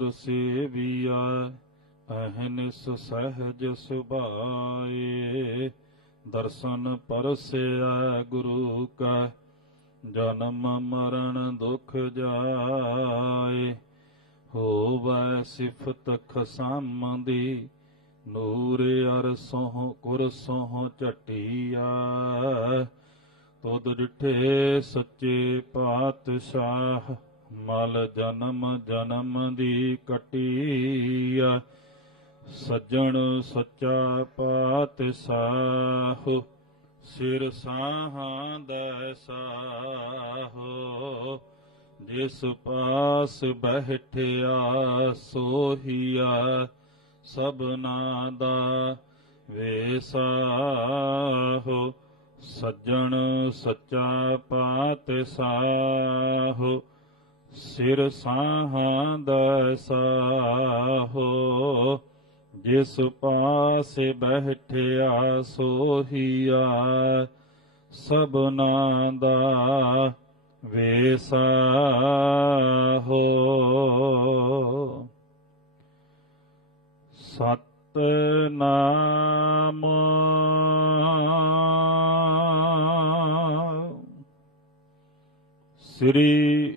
ਗੁਰ ਸੇਵੀਆ ਅਹਨਿਸ ਸਹਿਜ ਸੁਭਾਏ। ਦਰਸ਼ਨ ਪਰਸਿਆ ਗੁਰੂ ਕਾ, ਜਨਮ ਮਰਨ ਦੁਖ ਜਾਏ। ਹੋਵੈ ਸਿਫਤ ਖਸਮ ਦੀ ਨੂਰ ਅਰ ਅਰਸੋਂ ਕੁਰਸੋਂ ਝਟੀਆ। ਤੁਧ ਡਿਠੇ ਸੱਚੇ ਪਾਤਸ਼ਾਹ ਮਲ ਜਨਮ ਜਨਮ ਦੀ ਕਟੀਆ, ਸੱਜਣ ਸੱਚਾ ਪਾਤ ਪਾਤਸ਼ਾਹ, ਸਿਰ ਸਾਹਾਂ ਦਾ ਸਾਹੋ, ਜਿਸ ਪਾਸ ਬਹਿਠਿਆ ਸੋਹੀਆ, ਸਭਨਾ ਦਾ ਵੇਸਾਹੋ, ਸੱਜਣ ਸੱਚਾ ਪਾਤ ਪਾਤਸ਼ਾਹ। ਸਿਰ ਸਾਹਾਂ ਦਾ ਸਾਹੋ ਜਿਸ ਪਾਸੇ ਬਹਿਠਿਆ ਸੋਹੀਆ ਸਭਨਾ ਦਾ ਵੇਸਾਹੋ ਸਤਨਾਮ। ਸ੍ਰੀ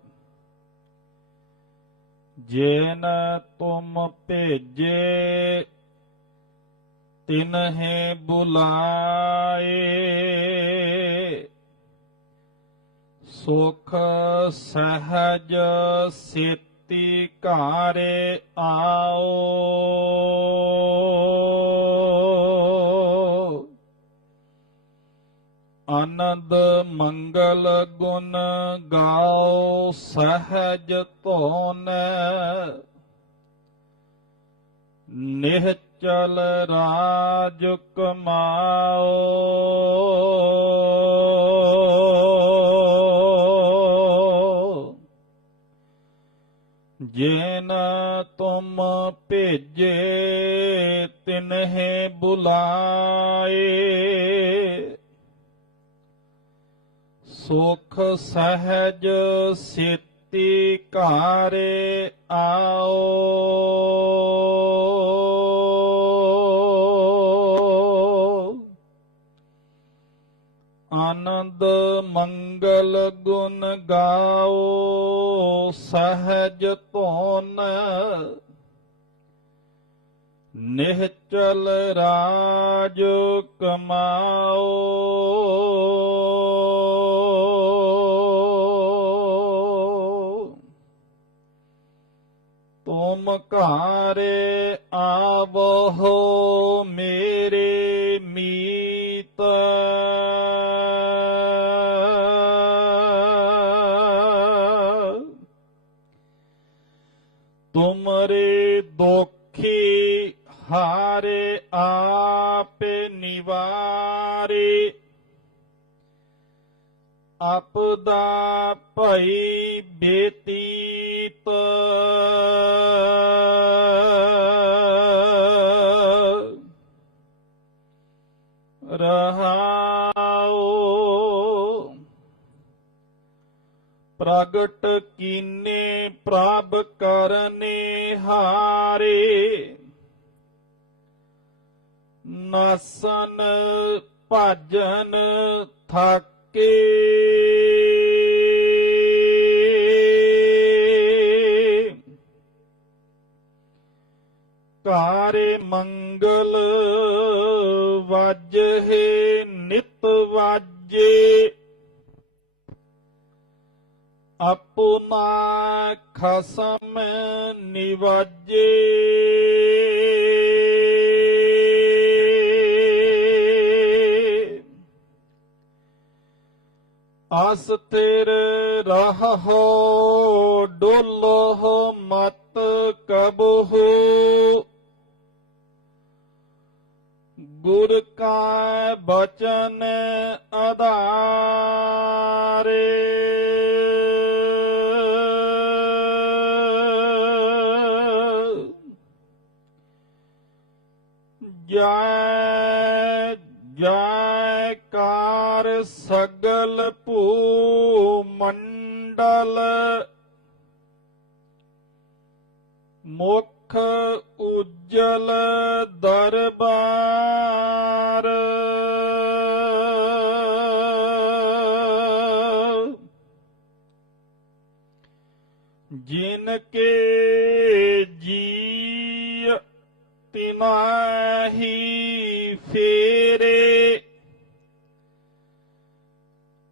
ਜੇਨ ਤੁਮ ਭੇਜੇ ਤਿਨਹਿ ਬੁਲਾਏ। ਸੁਖ ਸਹਜ ਸੇਤੀ ਘਾਰੇ ਆਓ। ਆਨੰਦ ਮੰਗਲ ਗੁਣ ਗਾਓ ਸਹਜ ਧੋਨ। ਨਿਹਚਲ ਰਾਜ ਕਮਾਓ। ਜਿਨ ਤੁਮ ਭੇਜੇ ਤਿਨਹਿ ਬੁਲਾਏ। ਸੁਖ ਸਹਜ ਸੇਤੀ ਘਾਰੇ ਆਓ। ਆਨੰਦ ਮੰਗਲ ਗੁਣ ਗਾਓ ਸਹਜ ਧੋਨ ਨਿਹਚਲ ਰਾਜ ਕਮਾਓ। ਤੁਮ ਘਾਰੇ ਆਵੋ ਮੇਰੇ ਮੀਤ। ਤੁਮਰੇ ਦੁਖੀ ਹਾਰੇ ਆਪੇ ਨਿਵਾਰੇ। ਆਪਦਾ ਭਈ ਬੇਤੀਤ। ਪ੍ਰਗਟ ਕੀਨੇ ਪ੍ਰਭ ਕਰਨੇ ਹਾਰੇ। ਨਸਨ ਭਜਨ ਥਾਕੇ। ਕਾਰੇ ਮੰਗਲ ਵਾਜੇ ਨਿਤ ਵਾਜੇ। ਆਪਣਾ ਖਸਮ ਨਿਵਾਜੇ। ਆਸ ਤੇਰ ਰਹੋ ਡੋਲੋ ਮਤ ਕਬਹੂ। ਗੁਰ ਕਾ ਬਚਨ ਆਧਾਰੇ ਜੈ ਜੈਕਾਰ ਸਗਲ ਭੂ ਮੰਡਲ ਮੁਖ ਉਜਲ ਦਰਬਾਰ ਜਿਨ ਕੇ ਜੀ ਤਿਨਾਹੀ ਫੇਰੇ।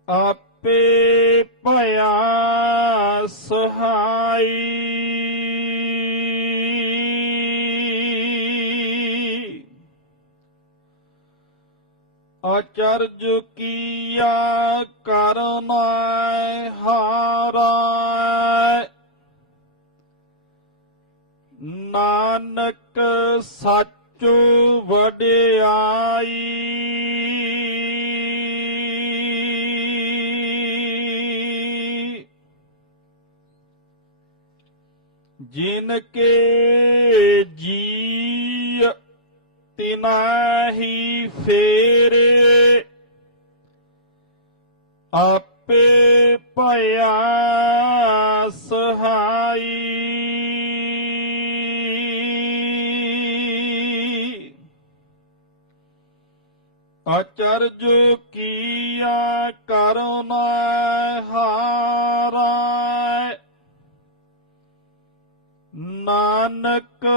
ਆਪੇ ਭਇਆ ਸੁਹਾਈ। ਅਚਰਜ ਕੀਆ ਕਰਨਾ ਹਾਰਾ। ਨਾਨਕ ਸੱਚ ਵਡਿਆਈ। ਜਿਨ ਕੇ ਜੀ ਤਿਨਾਹੀ ਫੇਰੇ ਆਪੇ ਭਇਆ ਅਚਰਜ ਕੀਆ ਕਰਨਾ ਹਾਰਾ। ਨਾਨਕ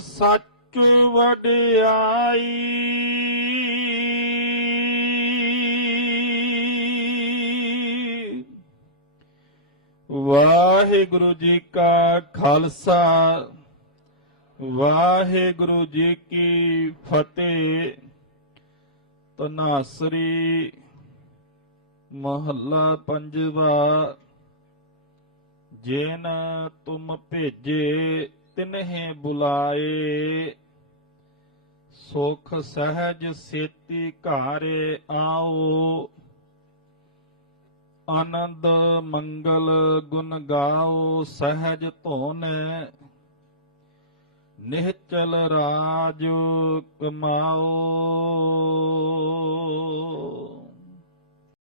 ਸੱਚ ਵਡਿਆਈ। ਵਾਹਿਗੁਰੂ ਜੀ ਕਾ ਖਾਲਸਾ, ਵਾਹਿਗੁਰੂ ਜੀ ਕੀ ਫਤਿਹ। ਤਨਾਸਰੀ ਮਹੱਲਾ ਪੰਜਵਾ, ਜਿਨ ਤੁਮ ਭੇਜੇ ਤਿਨਹਿ ਬੁਲਾਏ, ਸੁਖ ਸਹਿਜ ਸੇਤੀ ਘਾਰੇ ਆਓ। ਆਨੰਦ ਮੰਗਲ ਗੁਣ ਗਾਓ, ਸਹਿਜ ਧੋਨੈ ਨਿਹਚਲ ਰਾਜ ਕਮਾਓ।